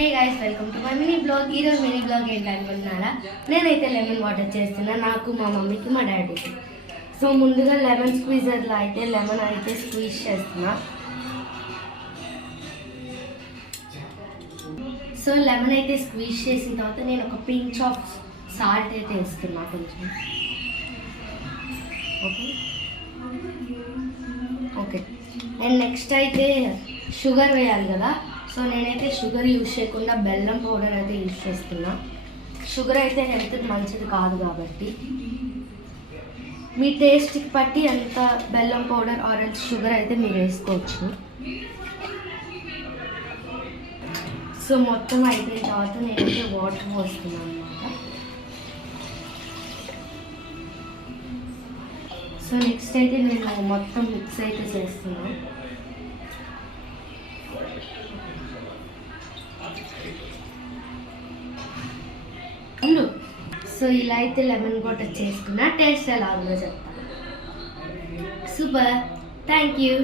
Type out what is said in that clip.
Hey guys, welcome to my mini blog. ఈరోజు mini blog ఏంటనుకుంటున్నారా? నేనైతే lemon water చేస్తున్నా, నాకు, మా మమ్మీకి, మా డాడీకి. సో ముందుగా లెమన్ స్క్వీజర్లో అయితే లెమన్ అయితే స్క్వీజ్ చేస్తున్నా. సో లెమన్ అయితే స్క్వీజ్ చేసిన తర్వాత నేను ఒక పించ్ ఆఫ్ సాల్ట్ అయితే వేస్తున్నా కొంచెం. ఓకే ఓకే అండ్ నెక్స్ట్ అయితే షుగర్ వేయాలి కదా. సో నేనైతే షుగర్ యూజ్ చేయకుండా బెల్లం పౌడర్ అయితే యూజ్ చేస్తున్నా. షుగర్ అయితే హెల్త్కి మంచిది కాదు కాబట్టి మీ టేస్ట్కి బట్టి అంత బెల్లం పౌడర్ ఆరెంజ్ షుగర్ అయితే మీరు వేసుకోవచ్చు. సో మొత్తం అయిపోయిన తర్వాత నేనైతే వాటర్ పోస్తున్నాను అనమాట. సో నెక్స్ట్ అయితే నేను మొత్తం మిక్స్ అయితే చేస్తున్నాను. సో ఇలా అయితే లెమన్ వాటర్ చేసుకున్నా. టేస్ట్ ఎలా ఉందో చెప్తాను. Super, thank you.